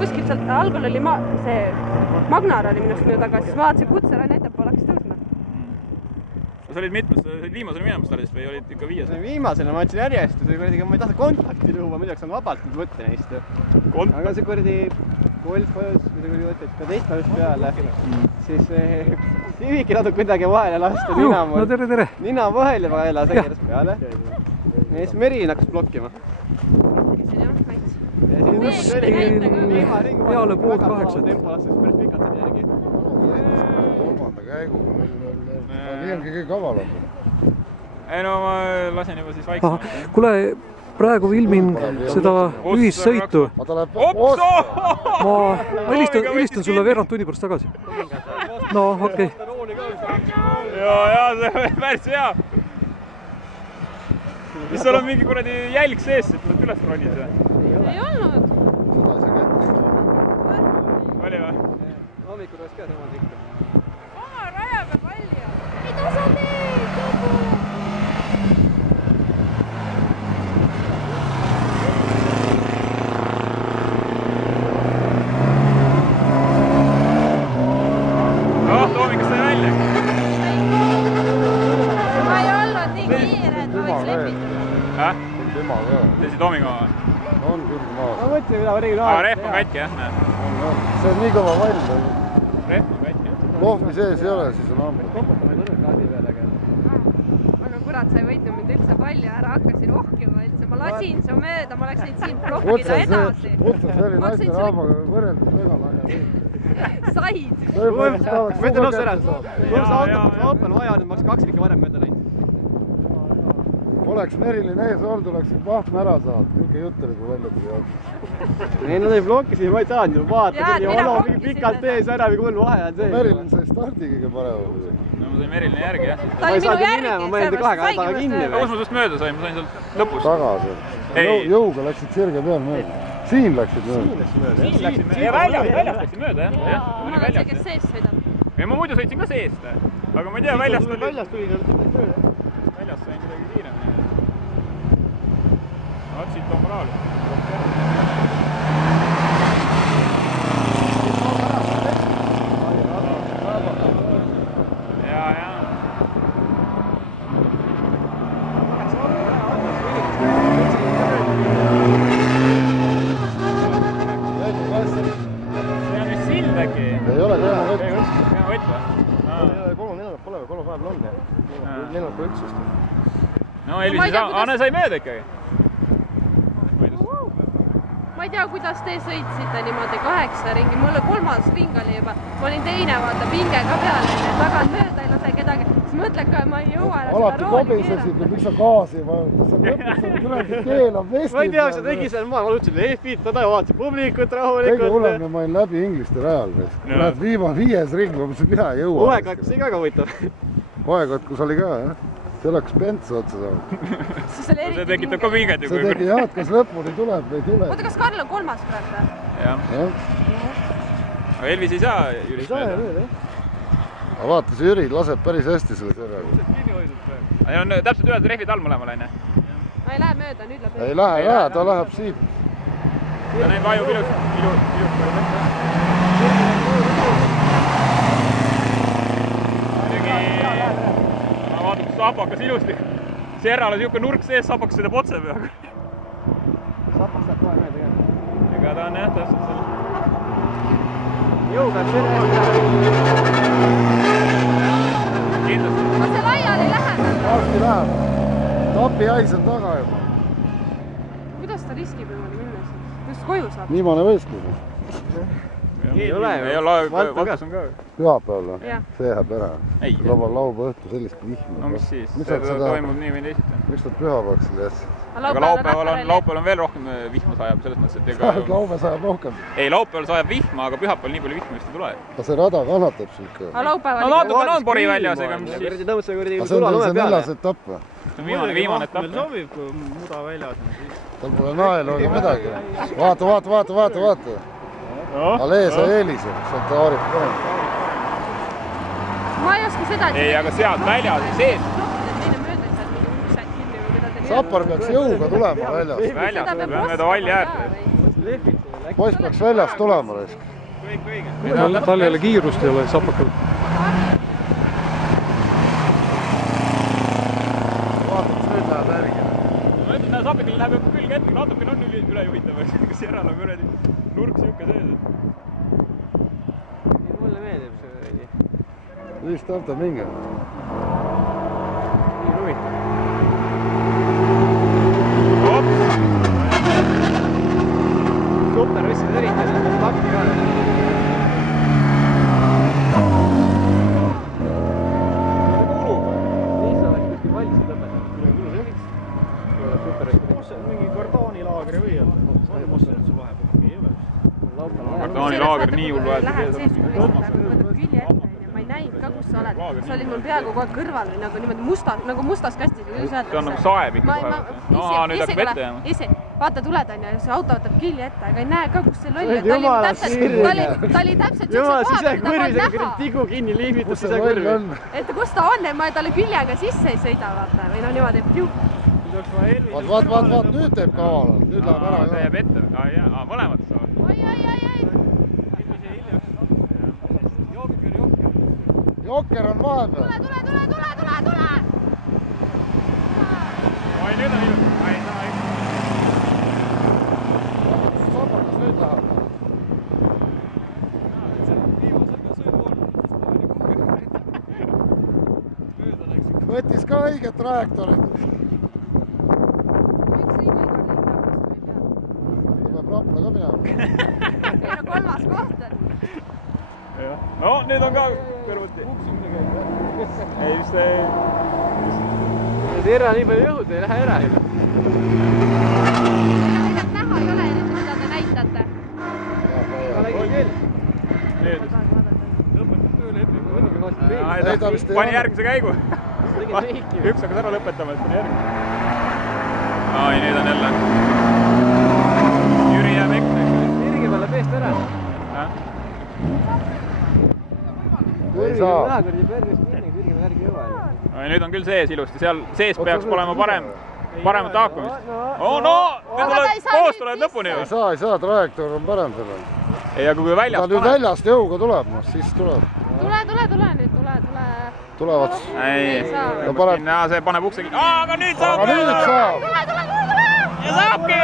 kuskilt sealt, algul oli see Magnar oli minust minu taga, siis ma vaatasin Kutserani ettepoole hakkas tõusma. Sa olid mitmes, viimasel minemas talist või olid ikka viies? Viimasena ma andsin järjest, ma ei tahtnud kontakti luua, muidu saan vabalt võtta neist. Aga see kuradi golf vajus, kui see võttis ka teist vajus peale, siis Siviki natuke kuidagi vahele lasta nina vahele vahele sekeras peale. Ja siis Meri hakkas blokkima. Peale pool 8. Tempo lastes päris pikalt järgi. Kolmanda käiguga nii ongi kõige kavalam. Ei no ma lasen juba siis vaiksemalt. Kuule, praegu filmin seda ühissõitu. Ma helistan sulle veerand tunni pärast tagasi. No okei. Jaa, see on päris hea. Mis sul on mingi kuradi jälg sees, et nad üles ronis või? Ei olnud. Seda ei saa kätte. Oli või? Hommikul oleks ka sama tikka. Oma rajaga palju. Mida sa teed, Tobu? Toomik, kas sai välja? Ma ei olnud nii kiire, et ma võiks lepitada. Tema ka. Teisi Toomiga või? On küll maas. Ma mõtlen, mida regionaalselt Aga rehv on katki, jah? See on nii kõva vall. Rehv on katki, jah? Kohvi sees ei ole, siis on ammu. Aga kurat, sa ei võitnud mind üldse palju ära, hakkasin ohkima üldse. Ma lasin su mööda, ma oleks nüüd sind blokkida edasi. Otsas oli naiste raabaga võrreldud väga laia. Said. Mõtlen nõus ära. Kui sa autol vaja, nüüd ma oleks 2 ikka varem mööda läinud. Oleks Merilin ees olnud, oleks Pahtme ära saanud. Niuke jutt oli, kui välja tuli jaoks. Ei, nad ei blokkisid, ma ei taanud ju vaata. Olo mingi pikalt ees ära või kui vahe on see. Merilin sai stardi kõige parem. No ma sain Merilini järgi, jah. Ta oli minu järgi. Ma mõeldi kahe taga kinni. Kus ma sinust mööda sain? Ma sain sealt lõpust. Tagasi. Jõuga läksid sirge peal mööda. Siin läksid mööda. Siin läksid mööda. Väljast läksid mööda, jah. Ma olen see, kes sees sõidab. Ja ma muidu sõitsin ka seest. Aga ma ei tea, väljast tuli mööda. Väljast sain midagi kiiremini. Otsid too moraali. No Elvis sai mööda ikkagi. Ma ei tea, kuidas te sõitsite niimoodi 8 ringi. Mul 3. ring oli juba. Ma olin teine, vaata, pinge ka peale. Tagant mööda ei lase kedagi. Siis mõtled ka, ma ei jõua ära seda rooli keerata. Alati kobisesid, miks sa gaasi ei vajuta. Sa lõpuks on kuradi keelab vestid. Ma ei tea, sa tegi seal maa. Ma ütlesin, et F-beat, ma vaatasin publikut rahulikult. Kõige hullem, ma olin läbi Ingliste rajal. Viimane 5. ring, ma mõtlesin, mina ei jõua. Oekat, see ka huvitav. Oekat, kus oli ka, jah? See oleks Pentsu otsa saanud. See tekitab ka pinget ju. See tegi jah, et kas lõpuni tuleb või ei tule. Oota, kas Karl on 3. praegu? Jah. Aga Elvis ei saa Jürist mööda. Aga vaata, see Jüri laseb päris hästi selle serraga. On täpselt ühed rehvid all mõlemal, on ju? Ma ei lähe mööda, nüüd läheb. Ei lähe, ta läheb siit. Ta näib vajub ilusti. Vaadates sapakas ilusti. Serral on niisugune nurk sees, sapakas sõidab otse peaga. Sapas saab kohe mööda jah. Ega ta on jah, täpselt seal. Jõuga serra eest. Kindlasti. Ma see laiali läheb. Varsti läheb. Tapi hais on taga juba. Kuidas ta riskib niimoodi minna siis? Just koju saab? Viimane võistlus. Ei ole. Valtus on ka. Pühapäeval või? See jääb ära. Laupäeva õhtu sellist vihma. No mis siis? See toimub nii või teisiti. Miks nad pühapäevaks selle jätsid? Aga laupäeval on veel rohkem vihma sajab, selles mõttes, et ega... Laupäeval sajab rohkem? Ei, laupäeval sajab vihma, aga pühapäeval nii palju vihma vist ei tule. Aga see rada kannatab sul ikka. Aga laupäeval... No natukene on pori väljas, ega mis siis... Aga see on see 4. etapp või? See on viimane etapp. Meil sobib, kui muda väljas on. Tal pole naelu ega midagi. Vaata. Alee sai eelise, sealt Aarip kohe. Ma ei oska seda... Ei, aga sealt väljas sees. Sapar peaks jõuga tulema väljas. Väljas, mööda valli äärt. poiss peaks väljast tulema. Tal ei ole kiirust, ei ole sapakal. Vaata, mis nüüd läheb järgi. Ma ütlen, sapakal läheb külge ette, natukene on üle juhitav, kas järel on kuradi nurk siuke sees. Mulle meeldib see kuradi. Viis tõmta minge. Nii huvitav. Super võssid eriti, see on lakki ka. Nii sa oleks kuskil vallisid lõpetanud. Super võssid. Mingi kardaanilaagri või on? Kardaanilaager nii hullu lähed sees, võtad külje ette, ma ei näinud ka, kus sa oled. Sa olid mul peaaegu kogu aeg kõrval või nagu niimoodi mustas kastis. See on nagu saeb ikka kohe. Nüüd hakkab ette jääma. Vaata, tuled on ja see auto võtab külje ette, aga ei näe ka, kus see loll on. Ta oli täpselt jumal, siis jääb kõrvi, see tigu kinni liimitud, siis jääb kõrvi. Et kus ta on, et ma talle küljega sisse ei sõida, vaata. Või no niimoodi, Vaat, nüüd teeb kavala. Nüüd läheb ära. See jääb ette. Mõlemad saavad. Oi. Jokker on vahepeal. Tule! Oi, nüüd on ilus. Ai, saa ikka. Sabakas nüüd läheb. Võttis ka õiget trajektorit. Rapla ka minema. Ei no kolmas koht. No, nüüd on ka kõrvuti. Ei, vist ei... See Erra nii palju jõud ei lähe ära. Ega näha ei ole, mida te näitate. Nüüd. Lõpetab tööle ette. Pani järgmise käigu. Üks hakkas ära lõpetama, et pani järgmise. Ai, nüüd on jälle. Jüri jääb ekne. Virgi peale peest ära. Ei saa. Nüüd on küll sees ilusti, seal sees peaks olema paremat haakumist. Koos tulevad lõpuni. Ei saa, trajektoor on parem sellel. Ei, aga kui väljast ta nüüd väljast jõuga tuleb, siis tuleb. Tule, nüüd tule. Tulevad. Ei, see paneb ukse kinni. Aga nüüd saab! Aga nüüd saab! Tule! Ja saabki!